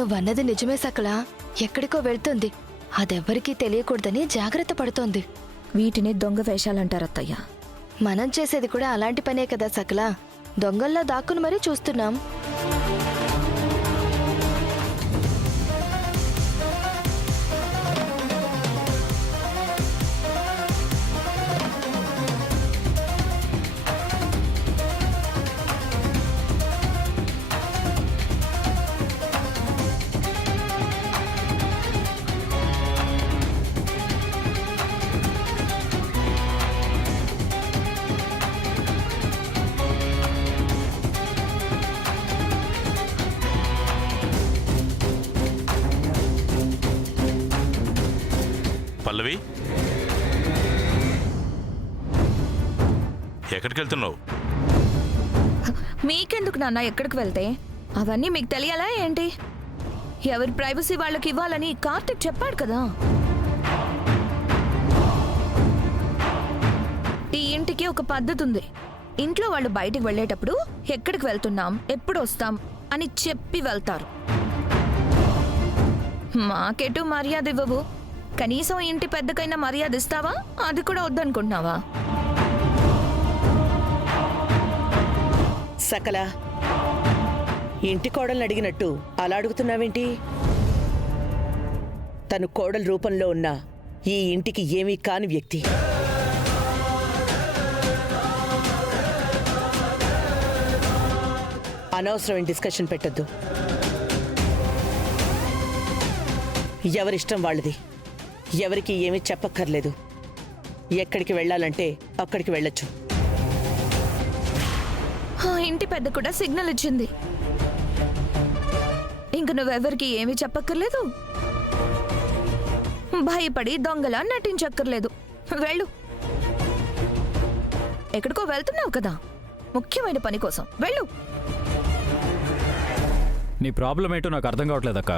నువ్వన్నది నిజమే సకలా. ఎక్కడికో వెళ్తుంది. అదెవ్వరికీ తెలియకూడదని జాగ్రత్త పడుతోంది. వీటిని దొంగ వేషాలంటారత్తయ్య. మనం చేసేది కూడా అలాంటి పనే కదా సకలా. దొంగల్లా దాక్కుని మరీ చూస్తున్నాం. పల్లవి, ఎక్కడికి వెళ్తున్నావు? మీకెందుకు నాన్న ఎక్కడికి వెళ్తే? అవన్నీ మీకు తెలియాలా ఏంటి? ఎవరి ప్రైవసీ వాళ్ళకి ఇవ్వాలని కార్తిక్ చెప్పాడు కదా. ఈ ఇంటికి ఒక పద్ధతి ఉంది. ఇంట్లో వాళ్ళు బయటికి వెళ్ళేటప్పుడు ఎక్కడికి వెళ్తున్నాం, ఎప్పుడు వస్తాం అని చెప్పి వెళ్తారు. మాకెటు మర్యాద ఇవ్వవు. కనీసం ఇంటి పెద్దకైనా మర్యాద ఇస్తావా? అది కూడా వద్దనుకుంటున్నావా? సకల, ఇంటి కోడల్ని అడిగినట్టు అలా అడుగుతున్నావేంటి? తను కోడల రూపంలో ఉన్న ఈ ఇంటికి ఏమీ కాని వ్యక్తి. అనవసరమైన డిస్కషన్ పెట్టద్దు. ఎవరిష్టం వాళ్ళది. ఎవరికి ఏమీ చెప్పక్కర్లేదు. ఎక్కడికి వెళ్ళాలంటే అక్కడికి వెళ్ళొచ్చు. ఇంటి పెద్ద కూడా సిగ్నల్ ఇచ్చింది. ఇంక నువ్వెవరికి ఏమీ చెప్పక్కర్లేదు. భయపడి దొంగలా నటించక్కర్లేదు. వెళ్ళు. ఎక్కడికో వెళ్తున్నావు కదా, ముఖ్యమైన పని కోసం వెళ్ళు. నీ ప్రాబ్లం ఏంటో నాకు అర్థం కావట్లేదక్క.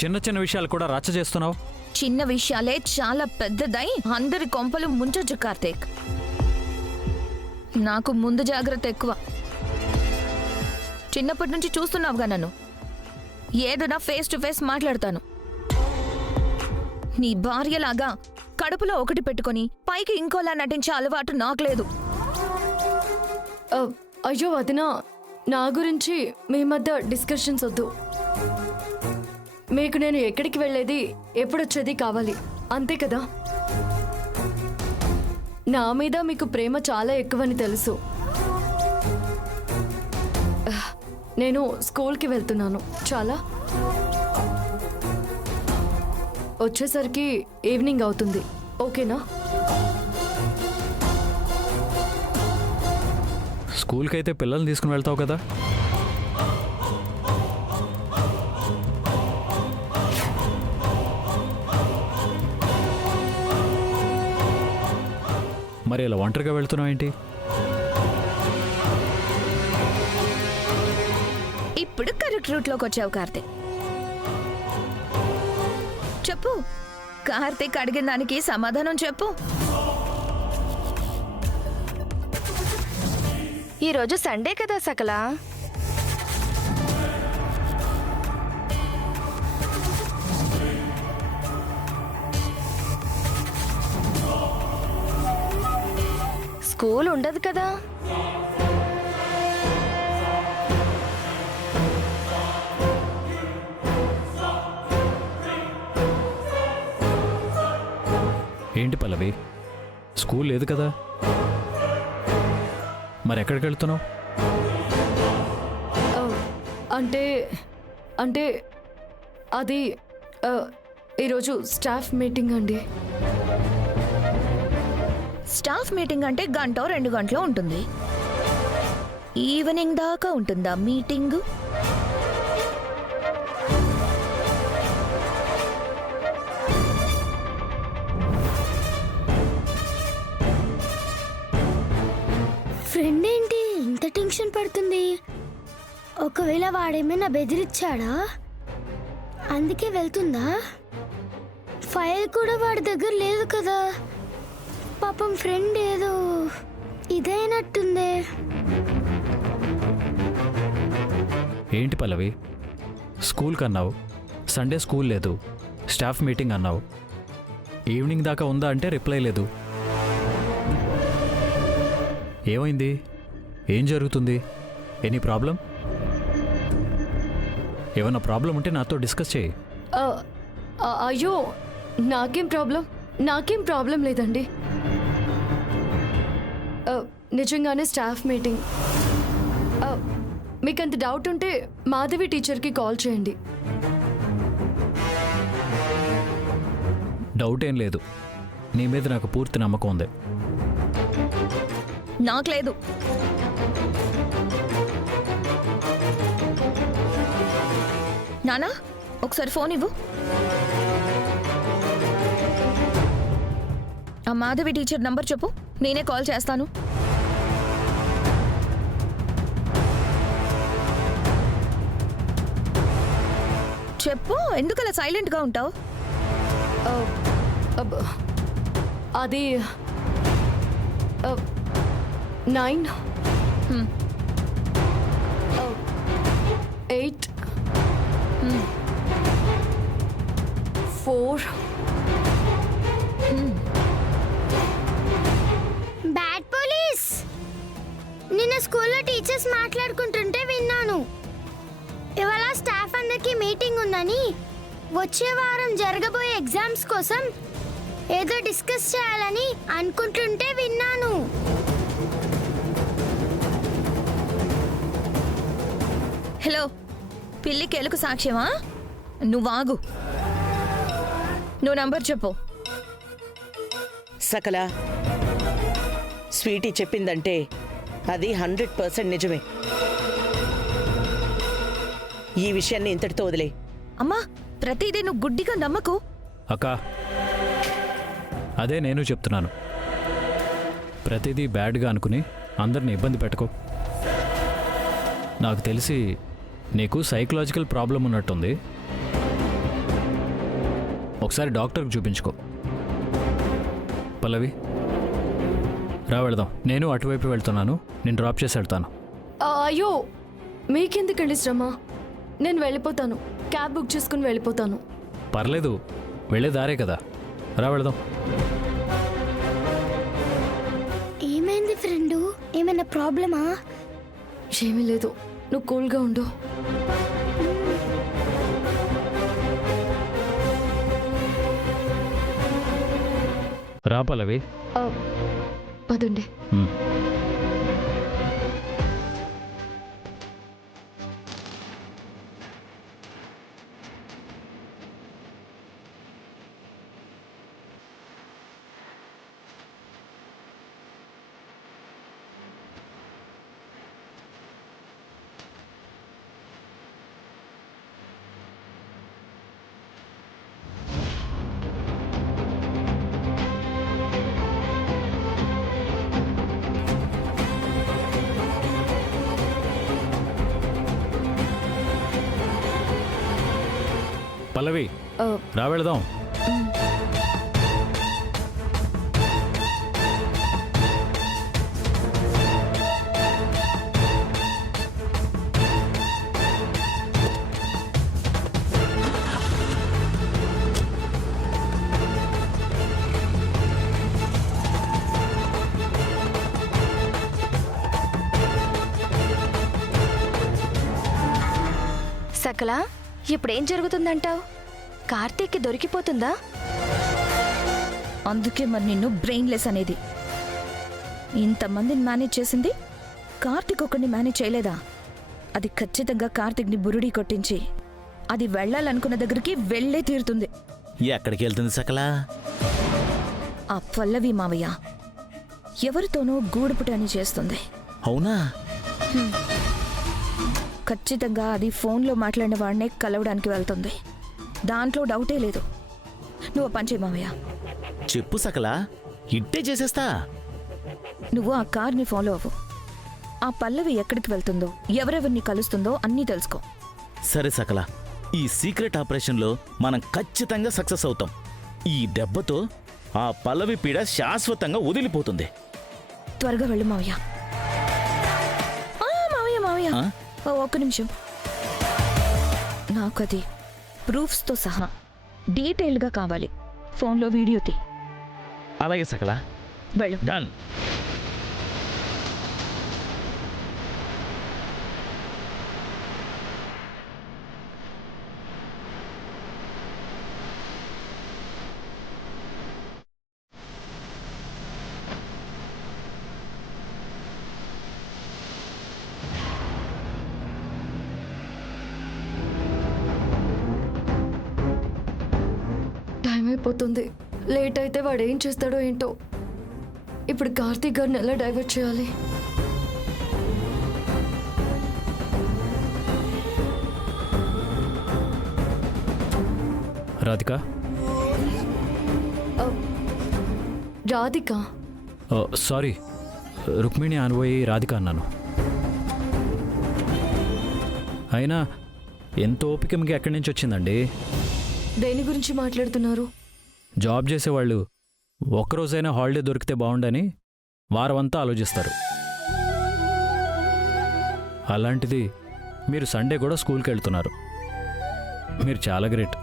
చిన్న చిన్న విషయాలు కూడా రచ్చ చేస్తున్నావు. చిన్న విషయాలే చాలా పెద్దదై అందరి కొంపలు ముంచొచ్చు కార్తీక్. నాకు ముందు జాగ్రత్త ఎక్కువ. చిన్నప్పటి నుంచి చూస్తున్నావుగా నన్ను. ఏదైనా ఫేస్ టు ఫేస్ మాట్లాడతాను. నీ భార్యలాగా కడుపులో ఒకటి పెట్టుకొని పైకి ఇంకోలా నటించే అలవాటు నాకు లేదు. అయ్యో వదినా, నా గురించి మీ మధ్య డిస్కషన్స్ వద్దు. మీకు నేను ఎక్కడికి వెళ్ళేది, ఎప్పుడొచ్చేది కావాలి, అంతే కదా. నా మీద మీకు ప్రేమ చాలా ఎక్కువని తెలుసు. నేను స్కూల్కి వెళ్తున్నాను. చాలా వచ్చేసరికి ఈవినింగ్ అవుతుంది. ఓకేనా? స్కూల్కి అయితే పిల్లల్ని తీసుకుని వెళ్తావు కదా. మరి ఇలా ఒంటరిగా వెళ్తున్నావు ఏంటి? ఇప్పుడు కరెక్ట్ రూట్లోకి వచ్చావు కార్తీక్. చెప్పు, కార్తీక్ అడిగిన దానికి సమాధానం చెప్పు. ఈరోజు సండే కదా సకలా. స్కూల్ ఉండదు కదా. ఏంటి పల్లవి, స్కూల్ లేదు కదా, మరి ఎక్కడికి వెళ్తున్నావు? అంటే అంటే అది ఈరోజు స్టాఫ్ మీటింగ్ అండి. స్టాఫ్ మీటింగ్ అంటే 1-2 గంటలు ఉంటుంది. ఈవినింగ్ దాకా ఉంటుందా మీటింగ్? ఫ్రెండ్ ఏంటి ఇంత టెన్షన్ పడుతుంది? ఒకవేళ వాడేమైనా బెదిరించాడా? అందుకే వెళ్తుందా? ఫైల్ కూడా వాడి దగ్గర లేదు కదా. పాపం ఫ్రెండ్ ఏదో ఇదైనట్టుందే. ఏంటి పల్లవి, స్కూల్కి అన్నావు, సండే స్కూల్ లేదు, స్టాఫ్ మీటింగ్ అన్నావు. ఈవినింగ్ దాకా ఉందా అంటే రిప్లై లేదు. ఏమైంది? ఏం జరుగుతుంది? Any problem? ఏమన్నా ప్రాబ్లం ఉంటే నాతో డిస్కస్ చేయి. అయ్యో, నాకేం ప్రాబ్లం లేదండి. నిజంగానే స్టాఫ్ మీటింగ్. మీకు అంత డౌట్ ఉంటే మాధవి టీచర్కి కాల్ చేయండి. డౌట్ ఏం లేదు, నీ మీద నాకు పూర్తి నమ్మకం ఉంది. నాకు లేదు. నానా, ఒకసారి ఫోన్ ఇవ్వు. ఆ మాధవి టీచర్ నంబర్ చెప్పు, నేనే కాల్ చేస్తాను. చెప్పు, ఎందుకలా సైలెంట్గా ఉంటావు? అది 9 8 4 బ్యాడ్ పోలీస్. నిన్న స్కూల్లో టీచర్స్ మాట్లాడుకుంటుంటే విన్నాను. ఇవాళ స్టాఫ్ అందరికీ మీటింగ్ ఉందని, వచ్చే వారం జరగబోయే ఎగ్జామ్స్ కోసం ఏదో డిస్కస్ చేయాలని అనుకుంటుంటే విన్నాను. హలో, పిల్లికి ఎలుకు సాక్ష్యమా? నువ్వు ఆగు. నువ్వు నంబర్ చెప్పు. సకల, స్వీటీ చెప్పిందంటే అది 100% నిజమే. ఈ విషయాన్ని ఇంతటితో వదిలే. అమ్మా, ప్రతిదీ నువ్వు గుడ్డిగా నమ్మకు. అక్క, అదే నేను చెప్తున్నాను. ప్రతిదీ బ్యాడ్గా అనుకుని అందరిని ఇబ్బంది పెట్టుకో. నాకు తెలిసి నీకు సైకలాజికల్ ప్రాబ్లం ఉన్నట్టుంది. ఒకసారి డాక్టర్కి చూపించుకో. పల్లవి, రా వెళదాం. నేను అటువైపు వెళ్తున్నాను, నేను డ్రాప్ చేసి వెళ్తాను. అయ్యో, మీకెందుకండి శ్రమ? నేను వెళ్ళిపోతాను. క్యాబ్ బుక్ చేసుకుని వెళ్ళిపోతాను. పర్లేదు, వెళ్ళే దారే కదా, రా వెళదాం. ఏమైంది ఫ్రెండు? ఏమైనా ప్రాబ్లమా? ఏమీ లేదు, నువ్వు కూల్గా ఉండు. రా పల్లవి. పదండి. ఉమ్. పల్లవి, రా వెళదాం. సకల, ఇప్పుడేం జరుగుతుందంటావు? కార్తీక్కి దొరికిపోతుందా? అందుకే మరి నిన్ను బ్రెయిన్లెస్ అనేది. ఇంతమందిని మేనేజ్ చేసింది కార్తీక్ ఒకరిని మేనేజ్ చేయలేదా? అది ఖచ్చితంగా కార్తీక్ని బురుడీ కొట్టించి అది వెళ్ళాలనుకున్న దగ్గరికి వెళ్ళే తీరుతుంది. ఎక్కడికి వెళ్తుంది సకలా? ఆ పల్లవి మావయ్య ఎవరితోనో గూడుపుటని చేస్తుంది. అవునా? ఖచ్చితంగా అది ఫోన్లో మాట్లాడిన వాడినే కలవడానికి వెళ్తుంది. దాంట్లో డౌటే లేదు. నువ్వు పని చేయి మావయ్య. చెప్పు సకలా, ఇట్టే చేసేస్తా. నువ్వు ఆ కార్ని ఫాలో అవ్వు. ఆ పల్లవి ఎక్కడికి వెళ్తుందో, ఎవరెవరిని కలుస్తుందో అన్నీ తెలుసుకో. సరే సకలా, ఈ సీక్రెట్ ఆపరేషన్లో మనం ఖచ్చితంగా సక్సెస్ అవుతాం. ఈ దెబ్బతో ఆ పల్లవి పీడ శాశ్వతంగా వదిలిపోతుంది. త్వరగా వెళ్ళు మావయ్య. మావయ్య మావయ్య, ఆ? ఒక్క నిమిషం. నాకది ప్రూఫ్స్తో సహా డీటెయిల్గా కావాలి. ఫోన్లో వీడియో తీ. అలాగే సకల. వెళ్ళు. డన్. టైం అయిపోతుంది. లేట్ అయితే వాడు ఏం చేస్తాడో ఏంటో. ఇప్పుడు కార్తీక్ గారిని ఎలా డైవర్ట్ చేయాలి? రాధిక, రాధిక? సారీ, రుక్మిణి అనుబోయి రాధిక అన్నాను. అయినా ఎంత ఓపిక మీకు ఎక్కడి నుంచి వచ్చిందండి? దేని గురించి మాట్లాడుతున్నారు? జాబ్ చేసేవాళ్ళు ఒక్కరోజైనా హాలిడే దొరికితే బాగుండని వారమంతా ఆలోచిస్తారు. అలాంటిది మీరు సండే కూడా స్కూల్కి వెళ్తున్నారు. మీరు చాలా గ్రేట్.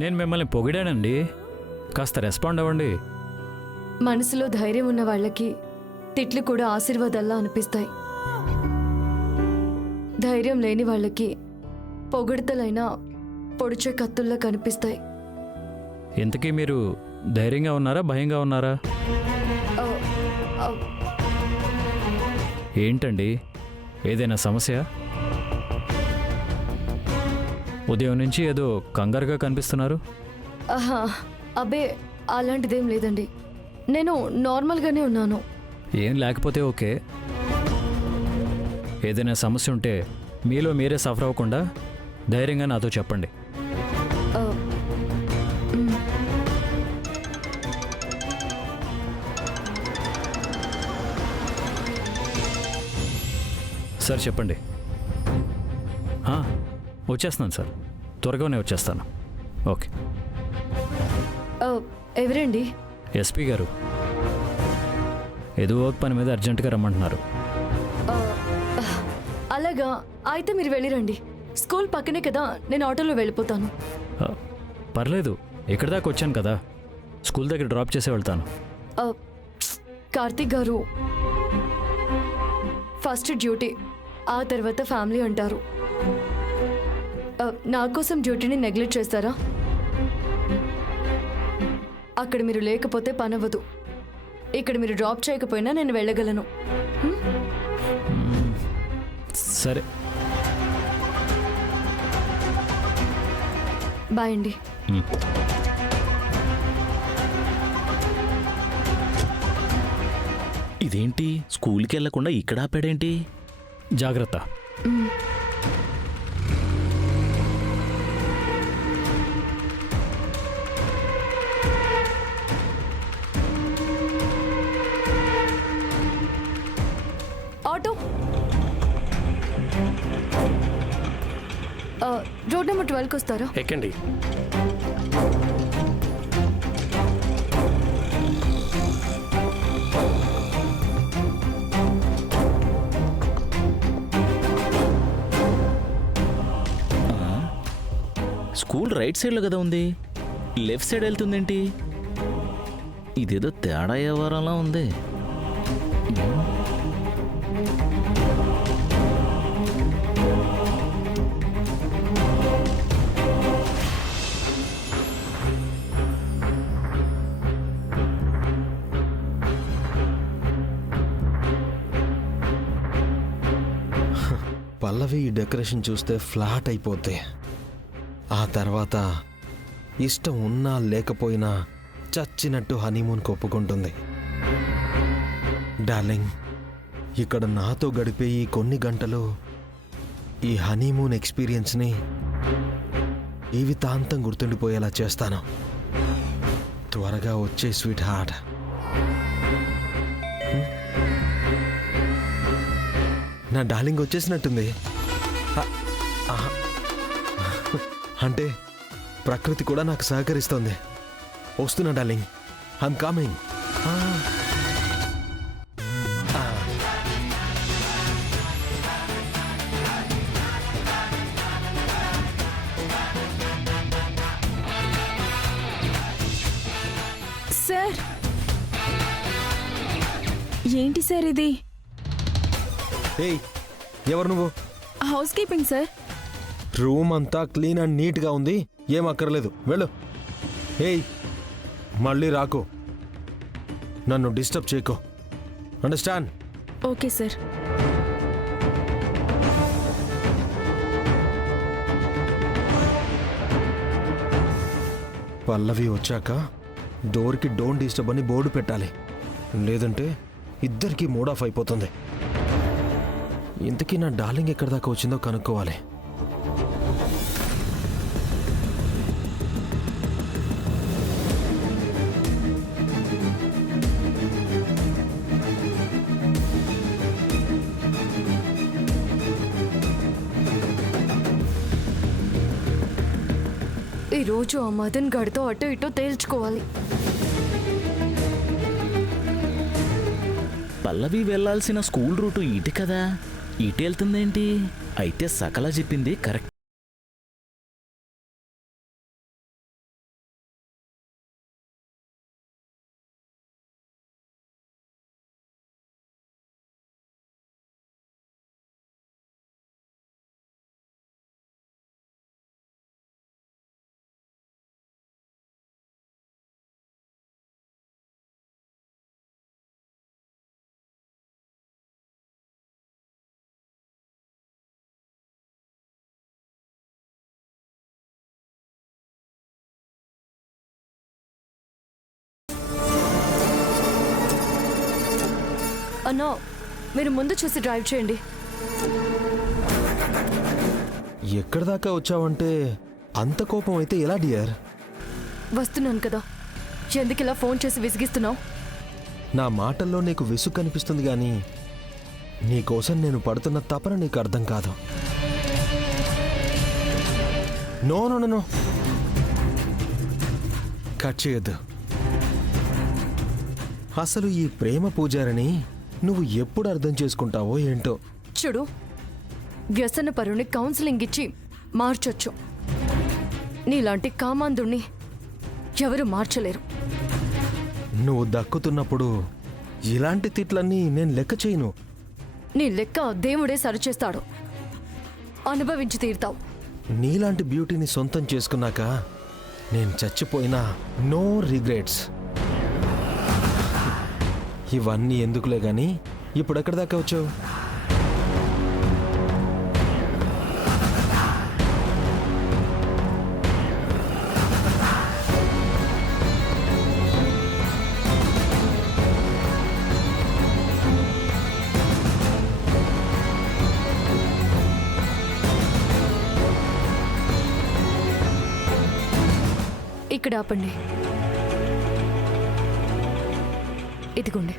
నేను మిమ్మల్ని పొగిడానండి, కాస్త రెస్పాండ్ అవ్వండి. మనసులో ధైర్యం ఉన్న వాళ్ళకి తిట్లు కూడా ఆశీర్వాదాల్లా అనిపిస్తాయి. ధైర్యం లేని వాళ్ళకి పొగడతలైనా పొడిచే కత్తుల్లా కనిపిస్తాయి. ఇంతకీ మీరు ధైర్యంగా ఉన్నారా, భయంగా ఉన్నారా? ఆ, ఆ, ఏంటండి, ఏదైనా సమస్య? ఉదయం నుంచి ఏదో కంగారుగా కనిపిస్తున్నారు. ఆహా, అబ్బే అలాంటిదేం లేదండి. నేను నార్మల్గానే ఉన్నాను. ఏం లేకపోతే ఓకే. ఏదైనా సమస్య ఉంటే మీలో మీరే సఫర్ అవ్వకుండా ధైర్యంగా నాతో చెప్పండి. ఆ, మ్, సార్ చెప్పండి. వచ్చేస్తున్నాను సార్, త్వరగానే వచ్చేస్తాను. ఓకే. ఆ, ఎవరండి? ఎస్పీ గారు ఏదో వర్క్ పని మీద అర్జెంటుగా రమ్మంటున్నారు. ఆ, అలాగా, అయితే మీరు వెళ్ళిరండి. స్కూల్ పక్కనే కదా, నేను ఆటోలో వెళ్ళిపోతాను. ఆ, పర్లేదు, ఇక్కడి దాకా వచ్చాను కదా, స్కూల్ దగ్గర డ్రాప్ చేసి వెళ్తాను. ఆ, కార్తీక్ గారు, ఫస్ట్ డ్యూటీ, ఆ తర్వాత ఫ్యామిలీ అంటారు. నా కోసం డ్యూటీని నెగ్లెక్ట్ చేస్తారా? అక్కడ మీరు లేకపోతే పని అవ్వదు. ఇక్కడ మీరు డ్రాప్ చేయకపోయినా నేను వెళ్ళగలను. సరే, బాయ్ అండి. ఇదేంటి, స్కూల్కి వెళ్లకుండా ఇక్కడ ఆపాడేంటి? జాగ్రత్త. ఆటో రోడ్ నెంబర్ 12కి వస్తారా? ఎక్కండి. స్కూల్ రైట్ సైడ్లో కదా ఉంది, లెఫ్ట్ సైడ్ వెళ్తుందేంటి? ఇదేదో తేడా వ్యవహారంలా ఉంది. పల్లవి ఈ డెకరేషన్ చూస్తే ఫ్లాట్ అయిపోద్ది. ఆ తర్వాత ఇష్టం ఉన్నా లేకపోయినా చచ్చినట్టు హనీమూన్ ఒప్పుకుంటుంది. డార్లింగ్, ఇక్కడ నాతో గడిపే ఈ కొన్ని గంటలు ఈ హనీమూన్ ఎక్స్పీరియన్స్ని జీవితాంతం గుర్తుండిపోయేలా చేస్తాను. త్వరగా వచ్చే స్వీట్ హార్ట్. నా డార్లింగ్ వచ్చేసినట్టుంది. అంటే ప్రకృతి కూడా నాకు సహకరిస్తోంది. వస్తున్నా డార్లింగ్, ఐఎమ్ కమింగ్. ఏంటి సార్ ఇది? ఏయ్, ఎవరు నువ్వు? House keeping sir. రూమ్ అంతా క్లీన్ అండ్ నీట్గా ఉంది, ఏం అక్కర్లేదు, వెళ్ళు. ఏయ్, మళ్ళీ రాకు, నన్ను డిస్టర్బ్ చేయకు, అండర్స్టాండ్? Okay sir. పల్లవి వచ్చాక డోర్కి డోంట్ డిస్టర్బ్ అని బోర్డు పెట్టాలి, లేదంటే ఇద్దరికి మూడ్ ఆఫ్ అయిపోతుంది. ఇంతకీ నా డార్లింగ్ ఎక్కడి దాకా వచ్చిందో కనుక్కోవాలి. ఈ రోజు ఆ మదన్ గడితో అటో ఇటో తేల్చుకోవాలి. పల్లవి వెళ్ళాల్సిన స్కూల్ రూటు ఇటు కదా, ఇటు వెళ్తుందేంటి? అయితే సకల చెప్పింది కరెక్ట్. అన్నా, మీరు ముందు చూసి డ్రైవ్ చేయండి. ఎక్కడి దాకా వచ్చావంటే అంత కోపం అయితే ఎలా డియర్? వస్తున్నాను కదా, ఎందుకు ఇలా ఫోన్ చేసి విసిగిస్తున్నావు? నా మాటల్లో నీకు విసుగు కనిపిస్తుంది కానీ నీకోసం నేను పడుతున్న తపన నీకు అర్థం కాదు. No no no no, cut చేయొద్దు. అసలు ఈ ప్రేమ పూజారిని నువ్వు ఎప్పుడు అర్థం చేసుకుంటావో ఏంటో. చూడు, వ్యసన పరుని కౌన్సిలింగ్ ఇచ్చి మార్చొచ్చు, నీలాంటి కామాంధుణ్ణి ఎవరు మార్చలేరు. నువ్వు దక్కుతున్నప్పుడు ఇలాంటి తిట్లన్నీ నేను లెక్క చేయను. నీ లెక్క దేవుడే సరిచేస్తాడు, అనుభవించి తీరుతావు. నీలాంటి బ్యూటీని సొంతం చేసుకున్నాక నేను చచ్చిపోయినా నో రిగ్రెట్స్. ఇవన్నీ ఎందుకులే గాని ఇప్పుడు ఎక్కడి దాకా వచ్చావు? ఇక్కడ ఆపండి. ఇదిగోండి.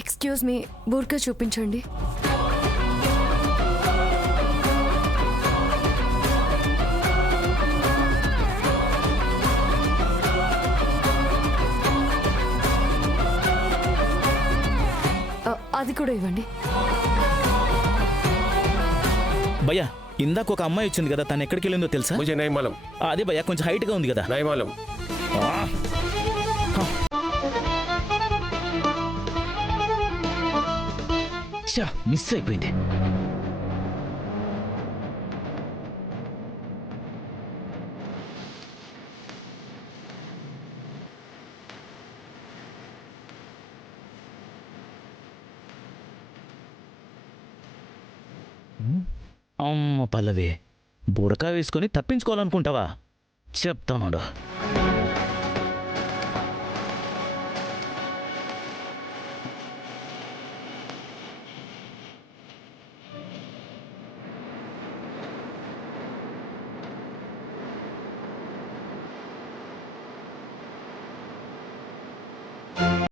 ఎక్స్క్యూజ్ మీ, బూర్కా చూపించండి. అది కూడా ఇవ్వండి. భయ్యా, ఇందాక ఒక అమ్మాయి వచ్చింది కదా, తను ఎక్కడికి వెళ్ళిందో తెలుసా? मुझे नहीं मालूम. అదే భయ్యా, కొంచెం హైట్గా ఉంది కదా. नहीं मालूम. మిస్ అయిపోయింది. అమ్మ పల్లవి బుడకా వేసుకొని తప్పించుకోవాలనుకుంటావా చెప్తాను